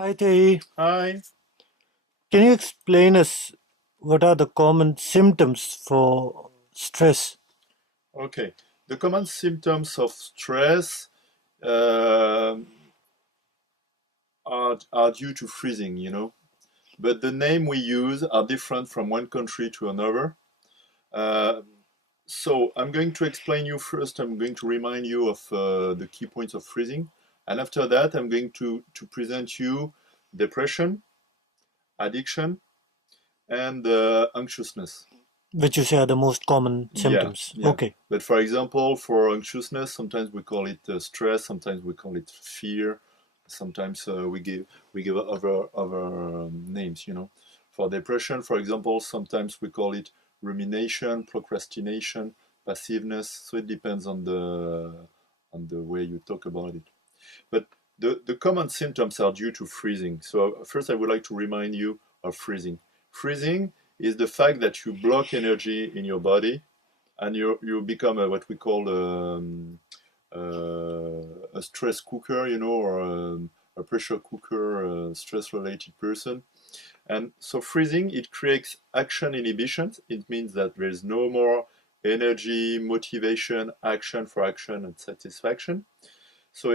Hi, Tei. Hi. Can you explain us what are the common symptoms for stress? Okay. The common symptoms of stress uh, are due to freezing, but the name we use are different from one country to another. Uh, so I'm going to explain you first. I'm going to remind you of the key points of freezing, and after that, I'm going to present you depression, addiction, and anxiousness. Which you say are the most common Yeah, symptoms. yeah. Okay. But for example, for anxiousness, sometimes we call it stress, sometimes we call it fear, sometimes we give other names. For depression, for example, sometimes we call it rumination, procrastination, passiveness. So it depends on the way you talk about it. But the common symptoms are due to freezing. So first, I would like to remind you of freezing. Freezing is the fact that you block energy in your body and you become what we call a stress cooker, or a pressure cooker, stress related person. And so freezing, it creates action inhibition. It means that there is no more energy, motivation, action for action and satisfaction. So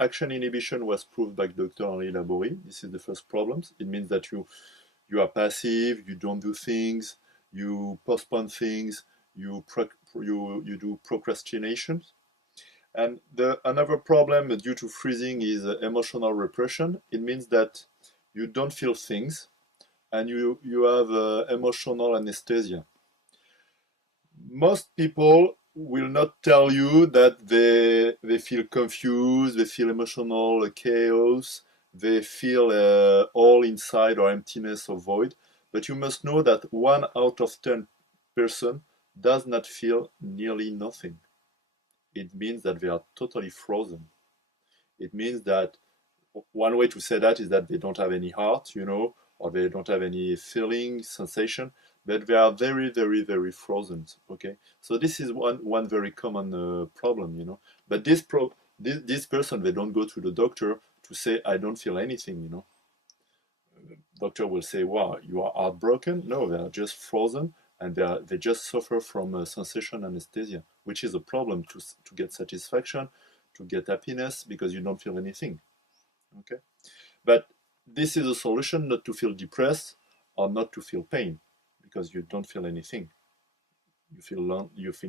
action inhibition was proved by Dr. Henri Laborie. This is the first problem. It means that you are passive, you don't do things, you postpone things, you do procrastination. And the another problem due to freezing is emotional repression. It means that you don't feel things and you have emotional anesthesia. Most people will not tell you that they feel confused, they feel emotional chaos, they feel all inside or emptiness or void. But you must know that 1 out of 10 person does not feel nearly nothing. It means that they are totally frozen. It means that one way to say that is that they don't have any heart, or they don't have any feeling, sensation, but they are very, very, very frozen. Okay, so this is one very common problem. But this person, they don't go to the doctor to say I don't feel anything. Doctor will say, wow, you are heartbroken. No, they are just frozen, and they just suffer from sensation anesthesia, which is a problem to get satisfaction, to get happiness, because you don't feel anything. Okay. But this is a solution not to feel depressed or not to feel pain, because you don't feel anything. You feel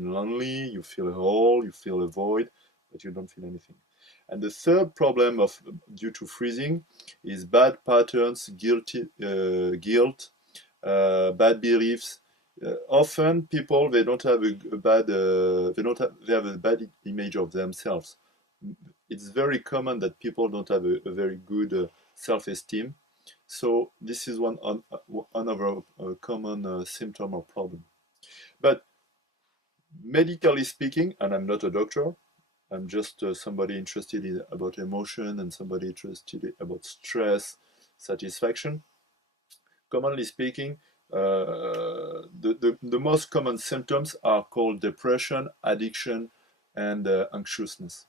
lonely, you feel a hole, you feel a void, but you don't feel anything. And the third problem of due to freezing is bad patterns, guilt, bad beliefs. Often people they don't have a bad they have a bad image of themselves. It's very common that people don't have a very good self-esteem. So this is another common symptom or problem. But medically speaking, and I'm not a doctor, I'm just somebody interested about emotion and somebody interested about stress, satisfaction. Commonly speaking, the most common symptoms are called depression, addiction, and anxiousness.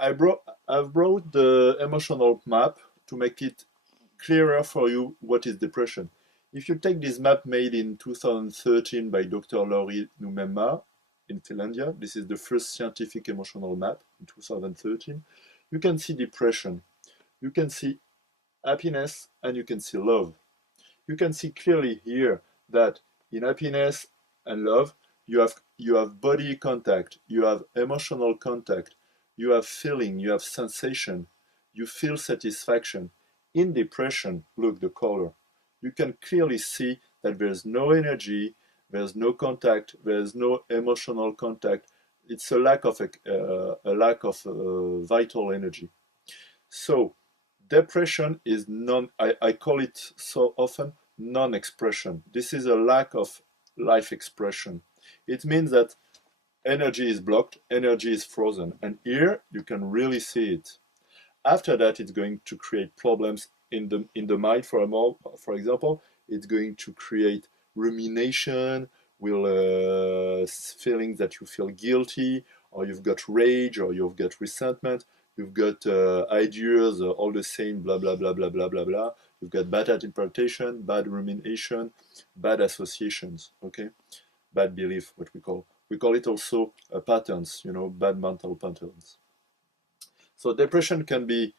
I've brought the emotional map to make it clearer for you what is depression. If you take this map made in 2013 by Dr. Lauri Numema in Finlandia, this is the first scientific emotional map in 2013, you can see depression, you can see happiness, and you can see love. You can see clearly here that in happiness and love, you have body contact, you have emotional contact, you have feeling, you have sensation, you feel satisfaction. In depression, look the color. You can clearly see that there's no energy, there's no contact, there's no emotional contact. It's a lack of vital energy. So depression is I call it so often non-expression. This is a lack of life expression. It means that energy is blocked, energy is frozen, and here you can really see it. After that, it's going to create problems in the mind. For example, it's going to create rumination, will feelings that you feel guilty, or you've got rage, or you've got resentment. you've got ideas, all the same, blah, blah, blah, blah, blah, blah, blah. You've got bad interpretation, bad rumination, bad associations, okay? Bad belief, what we call. We call it also patterns, you know, bad mental patterns. So depression can be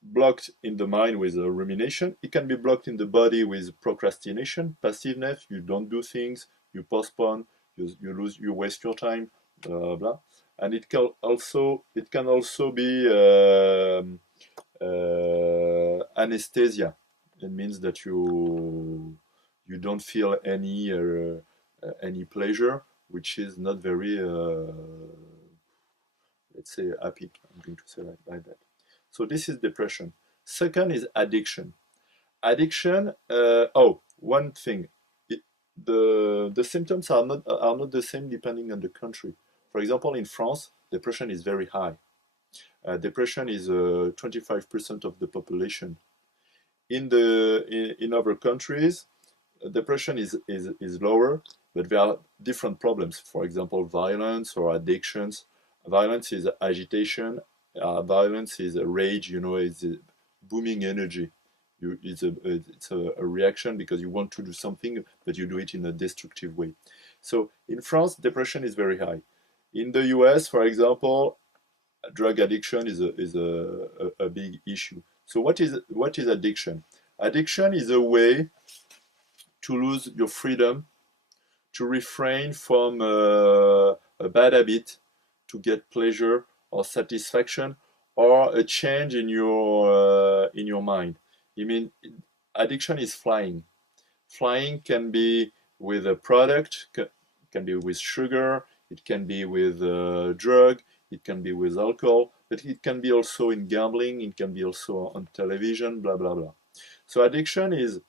blocked in the mind with rumination. It can be blocked in the body with procrastination, passiveness. You don't do things, you postpone, you waste your time, blah blah blah. And it can also be anesthesia. It means that you don't feel any pleasure, which is not very let's say happy. I'm going to say like that. So this is depression. Second is addiction. Addiction. One thing. The symptoms are not the same depending on the country. For example, in France, depression is very high. Depression is 25% of the population. In other countries, depression is lower, but there are different problems. For example, violence or addictions. Violence is agitation. Violence is a rage. You know, it's a booming energy. It's a reaction because you want to do something, but you do it in a destructive way. So in France, depression is very high. In the US, for example, drug addiction is a big issue. So what is addiction? Addiction is a way to lose your freedom, to refrain from a bad habit, to get pleasure or satisfaction, or a change in your mind. I mean, addiction is flying. Flying can be with a product, can be with sugar, it can be with a drug, it can be with alcohol, but it can be also in gambling, it can be also on television, blah, blah, blah. So addiction is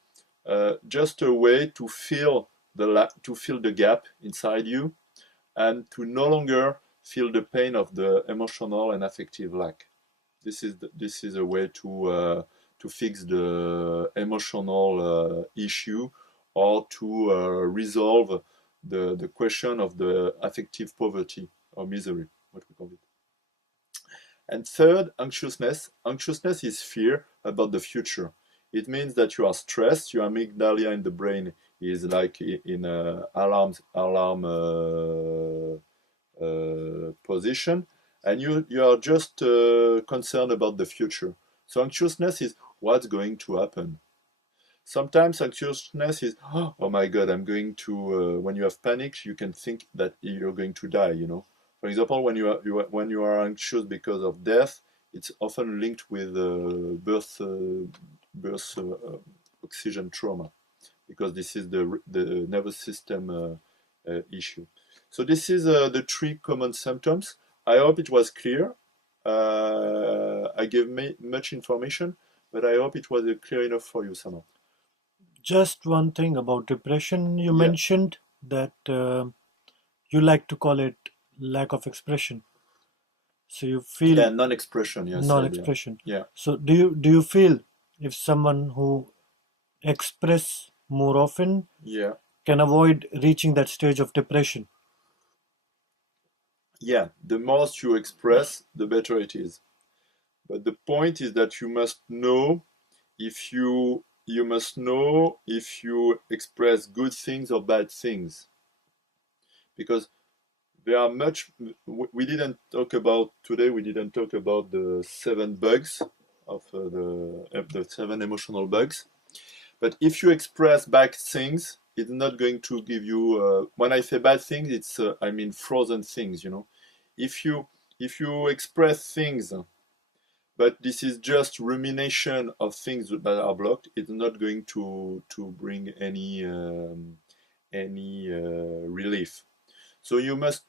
just a way to fill the gap inside you and to no longer feel the pain of the emotional and affective lack. This is a way to fix the emotional issue or to resolve the question of the affective poverty or misery, what we call it. And third, anxiousness. Anxiousness is fear about the future. It means that you are stressed, your amygdala in the brain is like in a alarm position, and you are just concerned about the future. So anxiousness is what's going to happen. Sometimes anxiousness is, oh my God, I'm going to. When you have panic, you can think that you're going to die. You know, for example, when you are anxious because of death, it's often linked with birth oxygen trauma, because this is the nervous system issue. So this is the three common symptoms. I hope it was clear. I gave much information, but I hope it was clear enough for you, Sama. Just one thing about depression. You Yeah. mentioned that you like to call it lack of expression. So you feel Yeah, non-expression, you said, yeah. non-expression. Yeah. So do you feel if someone who express more often Yeah. can avoid reaching that stage of depression? Yeah, the most you express, the better it is. But the point is that you must know if you express good things or bad things, because there are much we didn't talk about today. We didn't talk about the 7 bugs of the 7 emotional bugs. But if you express bad things, it's not going to give you. When I say bad things, it's I mean frozen things. You know, if you express things, but this is just rumination of things that are blocked, it's not going to bring any relief. So you must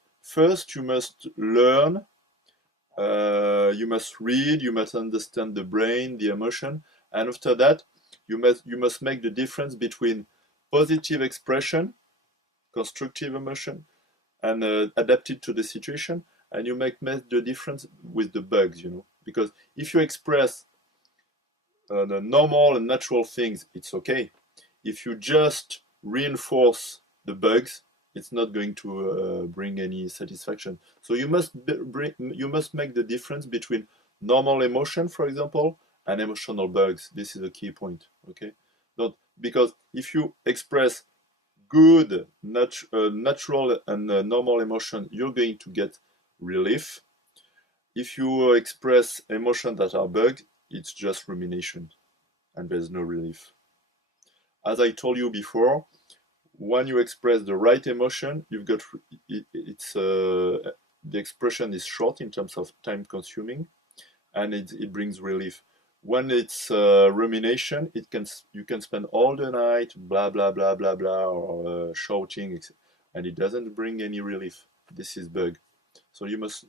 learn. You must read. You must understand the brain, the emotion, and after that, you must make the difference between positive expression, constructive emotion, and adapted to the situation, and you make the difference with the bugs. You know, because if you express the normal and natural things, it's okay. If you just reinforce the bugs, it's not going to bring any satisfaction. So you must make the difference between normal emotion, for example, and emotional bugs. This is a key point. Okay, don't, because if you express good, natural, and normal emotion, you're going to get relief. If you express emotions that are bugged, it's just rumination, and there's no relief. As I told you before, when you express the right emotion, you've got the expression is short in terms of time consuming, and it brings relief. When it's rumination, you can spend all the night blah blah blah blah blah or shouting, and it doesn't bring any relief. This is bug. So you must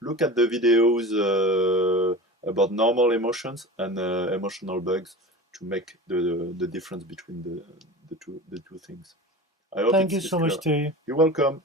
look at the videos about normal emotions and emotional bugs to make the difference between the two things. I hope Thank you it's so clear. much, Terry. You're welcome.